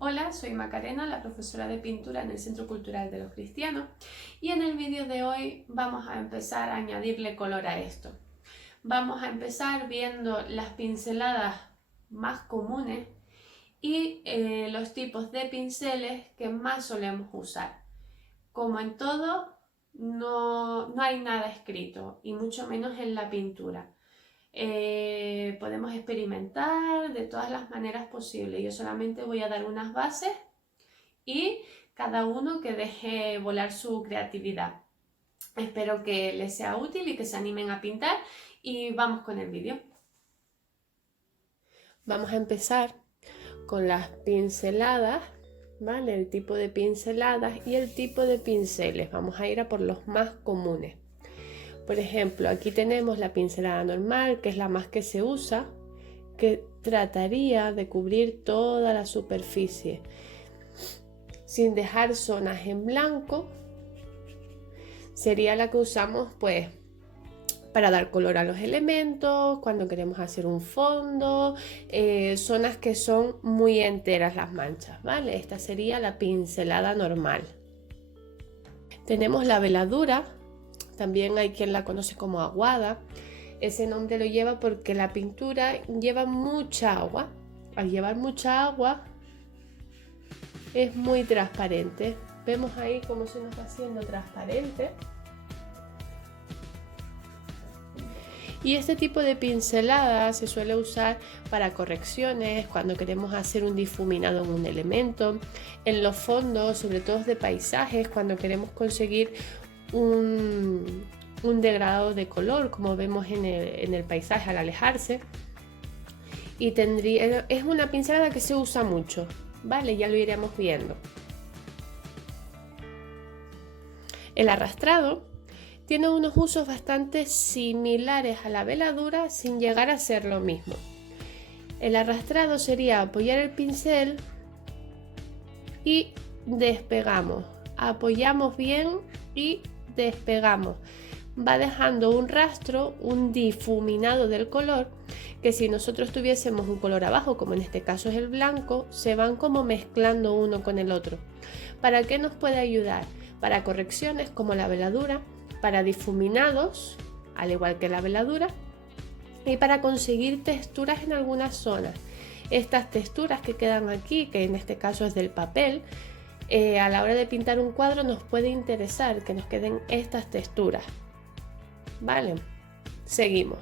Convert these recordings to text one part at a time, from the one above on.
Hola, soy Macarena, la profesora de pintura en el Centro Cultural de los Cristianos, y en el vídeo de hoy vamos a empezar a añadirle color a esto. Vamos a empezar viendo las pinceladas más comunes y los tipos de pinceles que más solemos usar. Como en todo, no hay nada escrito, y mucho menos en la pintura. Podemos experimentar de todas las maneras posibles. Yo solamente voy a dar unas bases y cada uno que deje volar su creatividad. Espero que les sea útil y que se animen a pintar, y vamos con el vídeo. Vamos a empezar con las pinceladas, ¿vale? El tipo de pinceladas y el tipo de pinceles. Vamos a ir a por los más comunes. Por ejemplo, aquí tenemos la pincelada normal, que es la más que se usa, que trataría de cubrir toda la superficie sin dejar zonas en blanco. Sería la que usamos pues para dar color a los elementos, cuando queremos hacer un fondo, zonas que son muy enteras las manchas, ¿vale? Esta sería la pincelada normal. Tenemos la veladura. También hay quien la conoce como aguada. Ese nombre lo lleva porque la pintura lleva mucha agua. Al llevar mucha agua es muy transparente. Vemos ahí cómo se nos va haciendo transparente. Y este tipo de pincelada se suele usar para correcciones, cuando queremos hacer un difuminado en un elemento, en los fondos, sobre todo de paisajes, cuando queremos conseguir un degradado de color, como vemos en el paisaje al alejarse. Y es una pincelada que se usa mucho, ¿vale? Ya lo iremos viendo. El arrastrado tiene unos usos bastante similares a la veladura, sin llegar a ser lo mismo. El arrastrado sería apoyar el pincel y despegamos. Apoyamos bien y despegamos. Va dejando un rastro, un difuminado del color, que si nosotros tuviésemos un color abajo, como en este caso es el blanco, se van como mezclando uno con el otro. ¿Para qué nos puede ayudar? Para correcciones como la veladura, para difuminados, al igual que la veladura, y para conseguir texturas en algunas zonas. Estas texturas que quedan aquí, que en este caso es del papel, a la hora de pintar un cuadro nos puede interesar que nos queden estas texturas, ¿vale? Seguimos.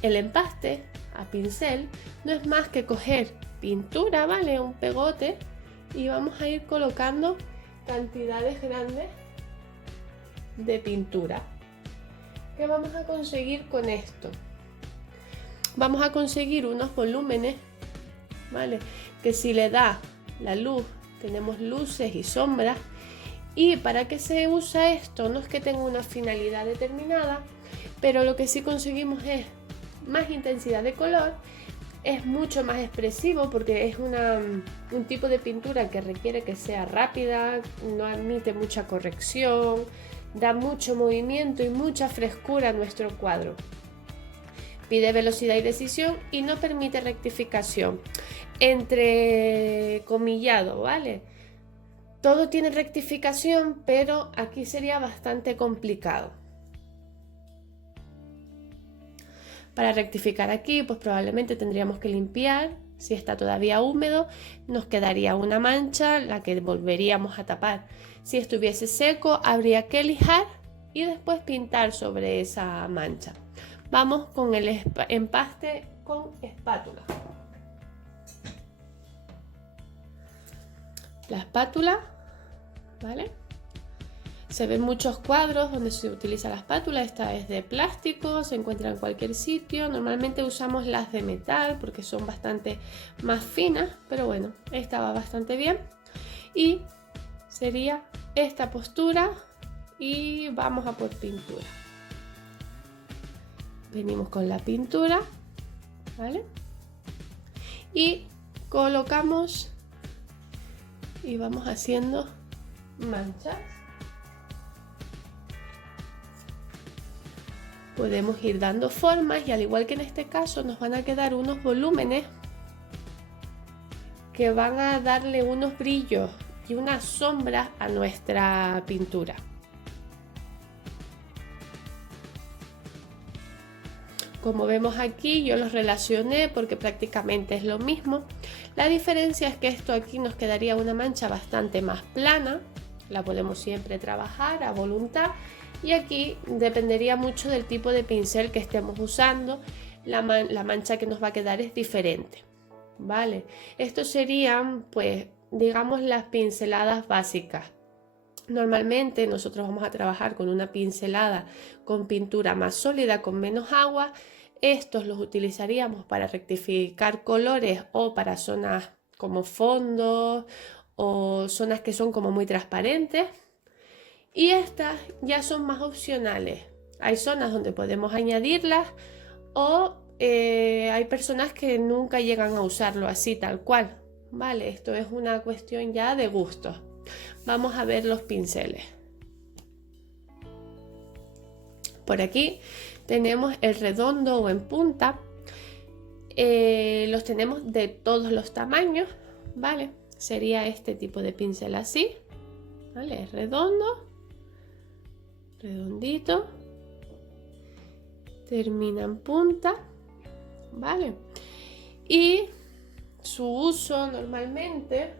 El empaste a pincel no es más que coger pintura, ¿vale? Un pegote, y vamos a ir colocando cantidades grandes de pintura. ¿Qué vamos a conseguir con esto? Vamos a conseguir unos volúmenes, ¿vale? Que si le da la luz, tenemos luces y sombras. ¿Y para qué se usa esto? No es que tenga una finalidad determinada, pero lo que sí conseguimos es más intensidad de color, es mucho más expresivo porque es un tipo de pintura que requiere que sea rápida, no admite mucha corrección, da mucho movimiento y mucha frescura a nuestro cuadro. Pide velocidad y decisión y no permite rectificación. Entrecomillado, ¿vale? Todo tiene rectificación, pero aquí sería bastante complicado. Para rectificar aquí, pues probablemente tendríamos que limpiar. Si está todavía húmedo, nos quedaría una mancha, la que volveríamos a tapar. Si estuviese seco, habría que lijar y después pintar sobre esa mancha. Vamos con el empaste con espátula. La espátula, ¿vale? Se ven muchos cuadros donde se utiliza la espátula. Esta es de plástico, se encuentra en cualquier sitio. Normalmente usamos las de metal porque son bastante más finas, pero bueno, esta va bastante bien. Y sería esta postura y vamos a por pintura. Venimos con la pintura, ¿vale? Y colocamos y vamos haciendo manchas. podemos ir dando formas y al igual que en este caso nos van a quedar unos volúmenes que van a darle unos brillos y unas sombras a nuestra pintura. Como vemos aquí, yo los relacioné porque prácticamente es lo mismo. La diferencia es que esto aquí nos quedaría una mancha bastante más plana. La podemos siempre trabajar a voluntad. Y aquí dependería mucho del tipo de pincel que estemos usando. La mancha que nos va a quedar es diferente. ¿Vale? Estos serían, pues, digamos, las pinceladas básicas. Normalmente nosotros vamos a trabajar con una pincelada con pintura más sólida, con menos agua. Estos los utilizaríamos para rectificar colores o para zonas como fondos o zonas que son como muy transparentes. Y estas ya son más opcionales. Hay zonas donde podemos añadirlas o hay personas que nunca llegan a usarlo así tal cual. Vale, esto es una cuestión ya de gusto. Vamos a ver los pinceles. Por aquí tenemos el redondo o en punta. Los tenemos de todos los tamaños, ¿vale? Sería este tipo de pincel así, ¿vale? Redondo, redondito, termina en punta, ¿vale? Y su uso normalmente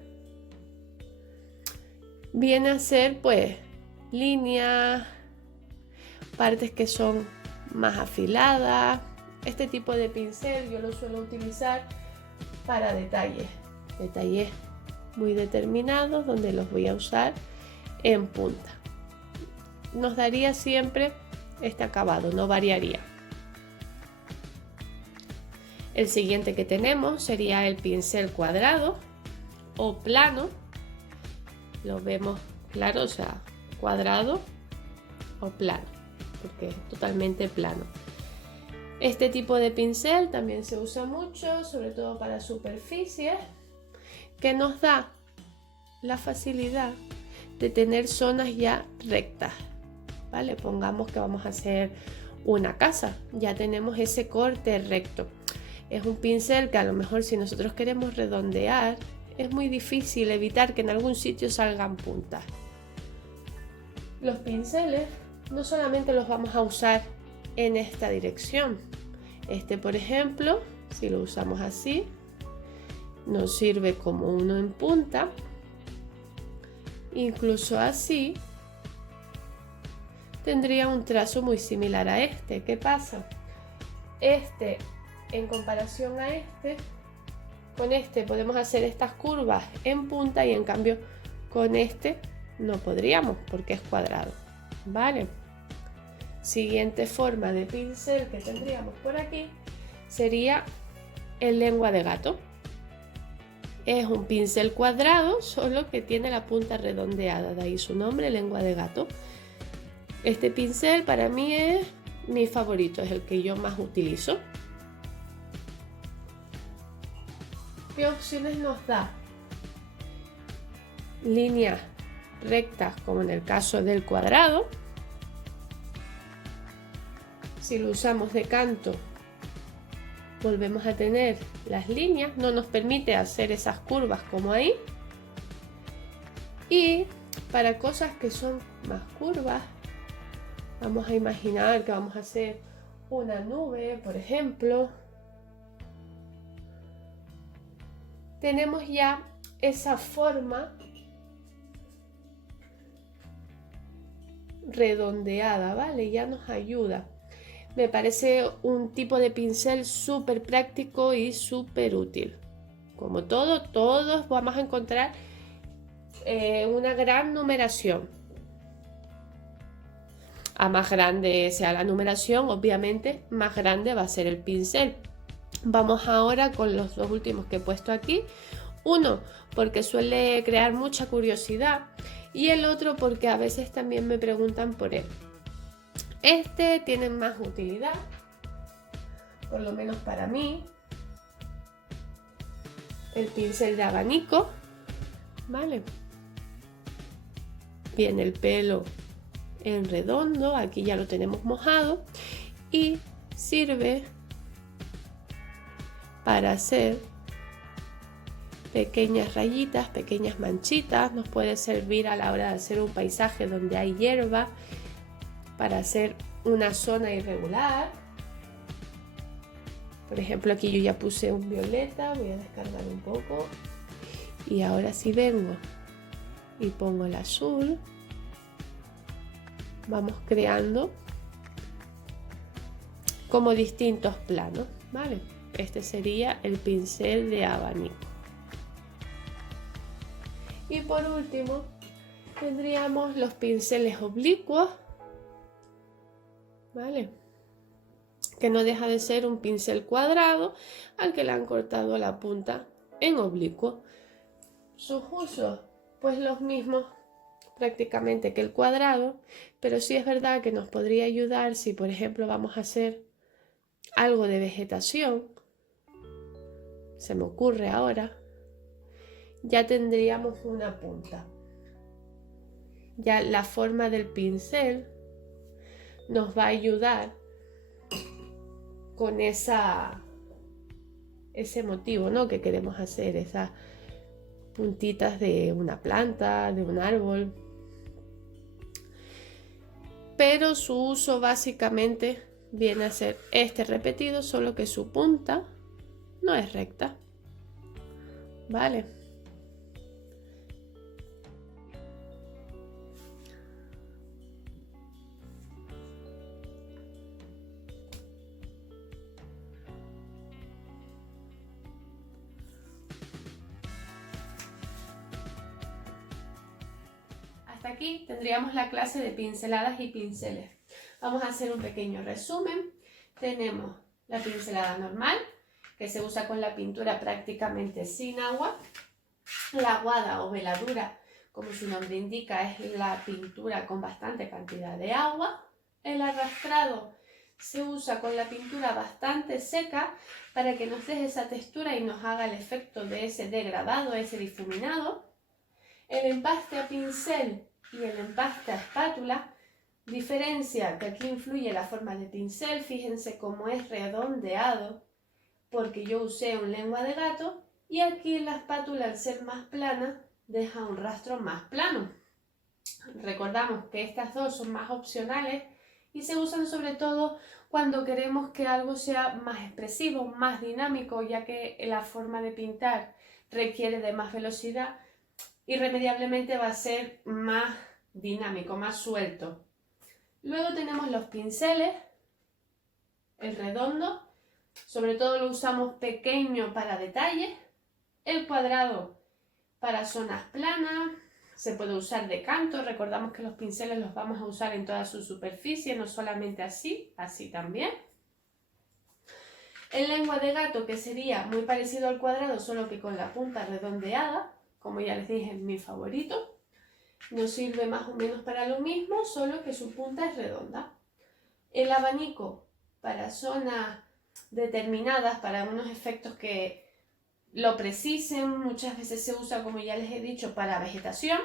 viene a ser pues líneas, partes que son más afiladas. Este tipo de pincel yo lo suelo utilizar para detalles muy determinados donde los voy a usar en punta. Nos daría siempre este acabado, no variaría. El siguiente que tenemos sería el pincel cuadrado o plano. Lo vemos claro, o sea, cuadrado o plano, porque es totalmente plano. Este tipo de pincel también se usa mucho, sobre todo para superficies, que nos da la facilidad de tener zonas ya rectas, ¿vale? Pongamos que vamos a hacer una casa, ya tenemos ese corte recto. Es un pincel que a lo mejor si nosotros queremos redondear, es muy difícil evitar que en algún sitio salgan puntas. Los pinceles no solamente los vamos a usar en esta dirección. Este, por ejemplo, si lo usamos así, nos sirve como uno en punta. Incluso así, tendría un trazo muy similar a este. ¿Qué pasa? Este, en comparación a este, con este podemos hacer estas curvas en punta y en cambio con este no podríamos porque es cuadrado, ¿vale? Siguiente forma de pincel que tendríamos por aquí sería el lengua de gato. Es un pincel cuadrado, solo que tiene la punta redondeada, de ahí su nombre, lengua de gato. Este pincel para mí es mi favorito, es el que yo más utilizo. ¿Qué opciones nos da? Líneas rectas, como en el caso del cuadrado. Si lo usamos de canto, volvemos a tener las líneas, no nos permite hacer esas curvas como ahí. Y para cosas que son más curvas, vamos a imaginar que vamos a hacer una nube, por ejemplo. Tenemos ya esa forma redondeada, ¿vale? Ya nos ayuda. Me parece un tipo de pincel súper práctico y súper útil. Como todo, todos vamos a encontrar una gran numeración. A más grande sea la numeración, obviamente, más grande va a ser el pincel. Vamos ahora con los dos últimos que he puesto aquí. Uno, porque suele crear mucha curiosidad y el otro porque a veces también me preguntan por él. Este tiene más utilidad, por lo menos para mí. El pincel de abanico, ¿vale? Viene el pelo en redondo, aquí ya lo tenemos mojado. y sirve para hacer pequeñas rayitas, pequeñas manchitas. Nos puede servir a la hora de hacer un paisaje donde hay hierba, para hacer una zona irregular. Por ejemplo, aquí yo ya puse un violeta, voy a descargar un poco y ahora si vengo y pongo el azul, vamos creando como distintos planos, ¿vale? Este sería el pincel de abanico. Y por último tendríamos los pinceles oblicuos, ¿vale? Que no deja de ser un pincel cuadrado al que le han cortado la punta en oblicuo. Sus usos, pues los mismos prácticamente que el cuadrado, pero sí es verdad que nos podría ayudar si por ejemplo vamos a hacer algo de vegetación. Se me ocurre ahora, ya tendríamos una punta. Ya la forma del pincel nos va a ayudar con ese motivo, ¿no?, que queremos hacer, esas puntitas de una planta, de un árbol. Pero su uso básicamente viene a ser este repetido, solo que su punta no es recta, ¿vale? Hasta aquí tendríamos la clase de pinceladas y pinceles. Vamos a hacer un pequeño resumen. Tenemos la pincelada normal, que se usa con la pintura prácticamente sin agua. La aguada o veladura, como su nombre indica, es la pintura con bastante cantidad de agua. El arrastrado se usa con la pintura bastante seca para que nos deje esa textura y nos haga el efecto de ese degradado, ese difuminado. El empaste a pincel y el empaste a espátula, diferencia que aquí influye la forma de pincel. Fíjense cómo es redondeado porque yo usé un lengua de gato, y aquí la espátula, al ser más plana, deja un rastro más plano. Recordamos que estas dos son más opcionales y se usan sobre todo cuando queremos que algo sea más expresivo, más dinámico, ya que la forma de pintar requiere de más velocidad. Irremediablemente va a ser más dinámico, más suelto. Luego tenemos los pinceles, el redondo, sobre todo lo usamos pequeño para detalles, el cuadrado para zonas planas, se puede usar de canto. Recordamos que los pinceles los vamos a usar en toda su superficie, no solamente así, así también. El lengua de gato, que sería muy parecido al cuadrado, solo que con la punta redondeada, como ya les dije, es mi favorito. Nos sirve más o menos para lo mismo, solo que su punta es redonda. El abanico para zonas determinadas, para unos efectos que lo precisen, muchas veces se usa, como ya les he dicho, para vegetación.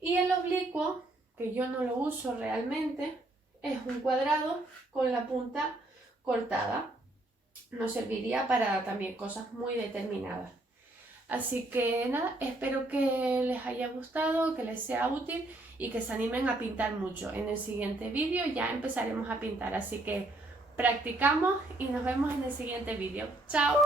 Y el oblicuo, que yo no lo uso realmente, es un cuadrado con la punta cortada. Nos serviría para también cosas muy determinadas. Así que nada, espero que les haya gustado, que les sea útil y que se animen a pintar mucho. En el siguiente vídeo ya empezaremos a pintar, así que practicamos y nos vemos en el siguiente vídeo. ¡Chao!